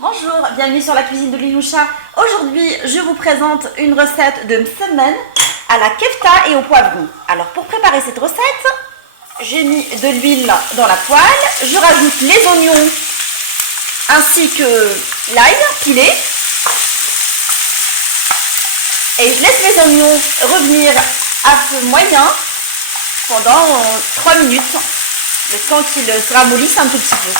Bonjour, bienvenue sur la cuisine de Liloucha. Aujourd'hui, je vous présente une recette de msemen à la kefta et au poivron. Alors, pour préparer cette recette, j'ai mis de l'huile dans la poêle. Je rajoute les oignons ainsi que l'ail pilé. Et je laisse mes oignons revenir à feu moyen pendant 3 minutes, le temps qu'ils se ramollissent un tout petit peu.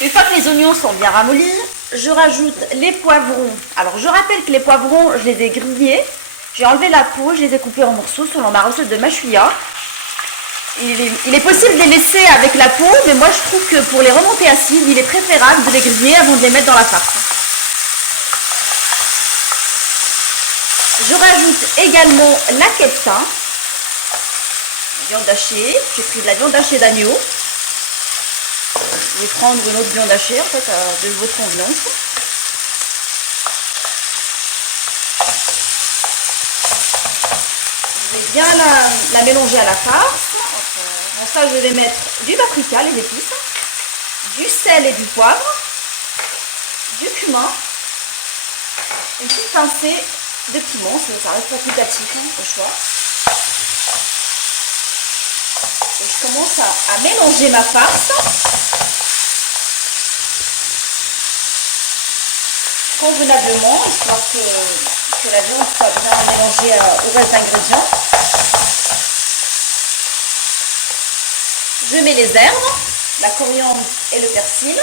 Une fois que les oignons sont bien ramollis, je rajoute les poivrons. Alors je rappelle que les poivrons, je les ai grillés. J'ai enlevé la peau, je les ai coupés en morceaux selon ma recette de machouilla. Il est possible de les laisser avec la peau, mais moi je trouve que pour les remontées acides, il est préférable de les griller avant de les mettre dans la farce. Je rajoute également la kefta, viande hachée. J'ai pris de la viande hachée d'agneau. Vous pouvez prendre une autre viande hachée en fait de votre convenance. Je vais bien la mélanger à la farce. Dans ça, je vais mettre du paprika, les épices, du sel et du poivre, du cumin, une petite pincée de piment, ça reste facultatif au choix. Et je commence à mélanger ma farce convenablement, histoire que la viande soit bien mélangée au reste d'ingrédients. Je mets les herbes, la coriandre et le persil.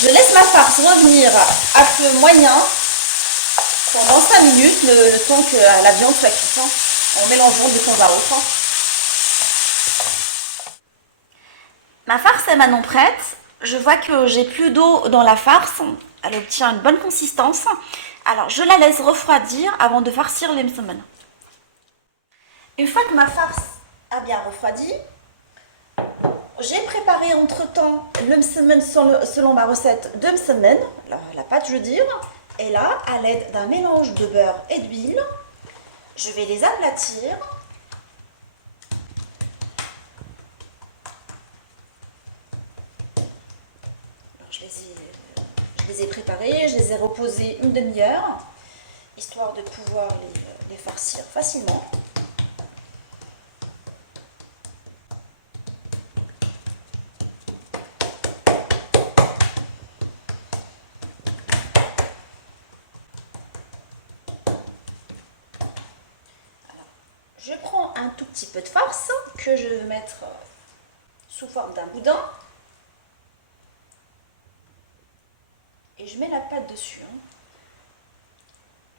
Je laisse ma farce revenir à feu moyen pendant 5 minutes, le temps que la viande soit cuite, en mélangeant de temps à autre. Ma farce est maintenant prête. Je vois que j'ai plus d'eau dans la farce. Elle obtient une bonne consistance. Alors, je la laisse refroidir avant de farcir les msemen. Une fois que ma farce a bien refroidi, j'ai préparé entre-temps le msemen selon ma recette de msemen, la pâte je veux dire. Et là, à l'aide d'un mélange de beurre et d'huile, je vais les aplatir. Alors, je les ai préparés, je les ai reposés une demi-heure, histoire de pouvoir les farcir facilement. Je prends un tout petit peu de farce que je vais mettre sous forme d'un boudin et je mets la pâte dessus.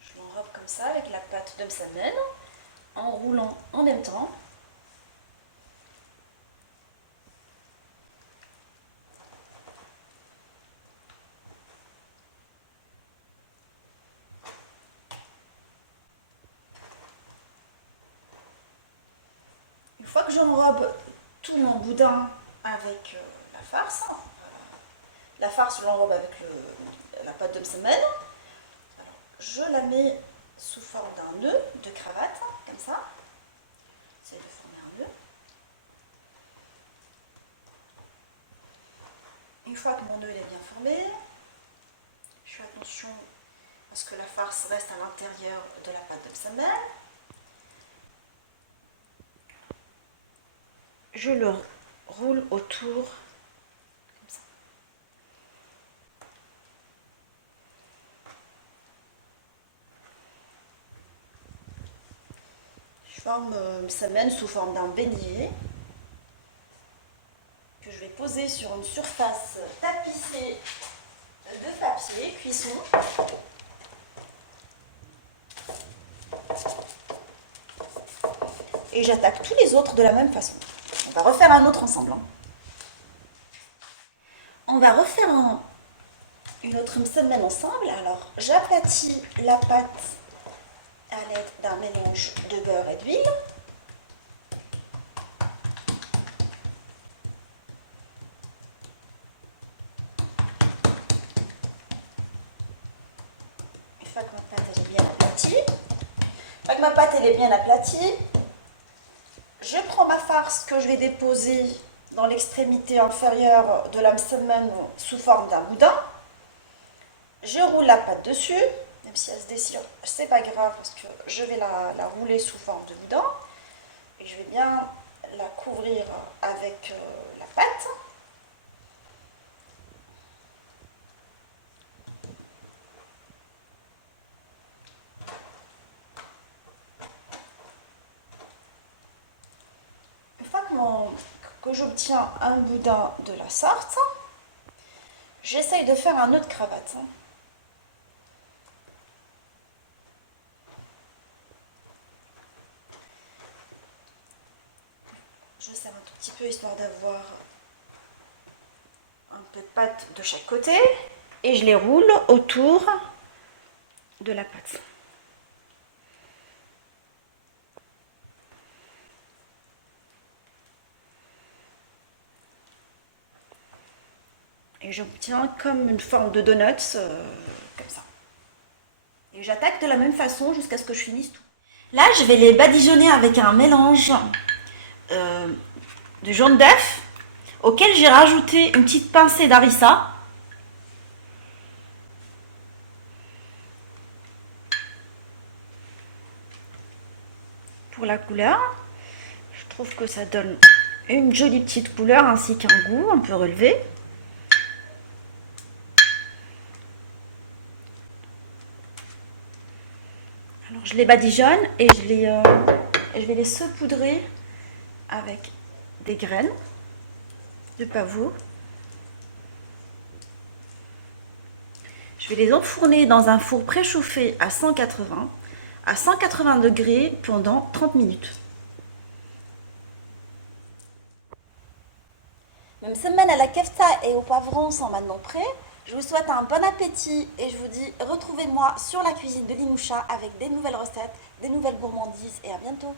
Je l'enrobe comme ça avec la pâte de msemen en roulant en même temps. Une fois que j'enrobe tout mon boudin avec la farce je l'enrobe avec la pâte de msemen. Je la mets sous forme d'un nœud de cravate, comme ça. J'essaie de former un nœud. Une fois que mon nœud est bien formé, je fais attention à ce que la farce reste à l'intérieur de la pâte de msemen. Je le roule autour, comme ça. Je forme msemen sous forme d'un beignet que je vais poser sur une surface tapissée de papier cuisson. Et j'attaque tous les autres de la même façon. On va refaire un autre ensemble. On va refaire une autre msemen ensemble. Alors, j'aplatis la pâte à l'aide d'un mélange de beurre et d'huile. Une fois que ma pâte est bien aplatie, Donc ma pâte elle est bien aplatie. Je prends ma farce que je vais déposer dans l'extrémité inférieure de la msemen sous forme d'un boudin. Je roule la pâte dessus, même si elle se déchire, c'est pas grave parce que je vais la rouler sous forme de boudin. Et je vais bien la couvrir avec la pâte. Une fois que j'obtiens un boudin de la sorte, j'essaye de faire un nœud de cravate. Je serre un tout petit peu histoire d'avoir un peu de pâte de chaque côté et je les roule autour de la pâte. Et j'obtiens comme une forme de donuts, comme ça. Et j'attaque de la même façon jusqu'à ce que je finisse tout. Là, je vais les badigeonner avec un mélange de jaune d'œuf auquel j'ai rajouté une petite pincée d'harissa. Pour la couleur, je trouve que ça donne une jolie petite couleur ainsi qu'un goût un peu relevé. Alors je les badigeonne et je vais les saupoudrer avec des graines de pavot. Je vais les enfourner dans un four préchauffé à 180 degrés pendant 30 minutes. Même semaine à la kefta et au poivron sont maintenant prêts. Je vous souhaite un bon appétit et je vous dis retrouvez-moi sur la cuisine de Limoucha avec des nouvelles recettes, des nouvelles gourmandises et à bientôt.